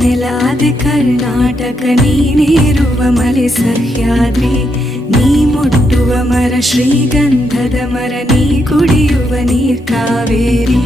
ನೆಲಾದೆ ಕರ್ನಾಟಕ ನೀನೇರುವ ಮಲೆ ಸಹ್ಯಾದ್ರಿ ನೀ ಮುಟ್ಟುವ ಮರ ಶ್ರೀಗಂಧದ ಮರ ನೀ ಕುಡಿಯುವ ನೀರ್ ಕಾವೇರಿ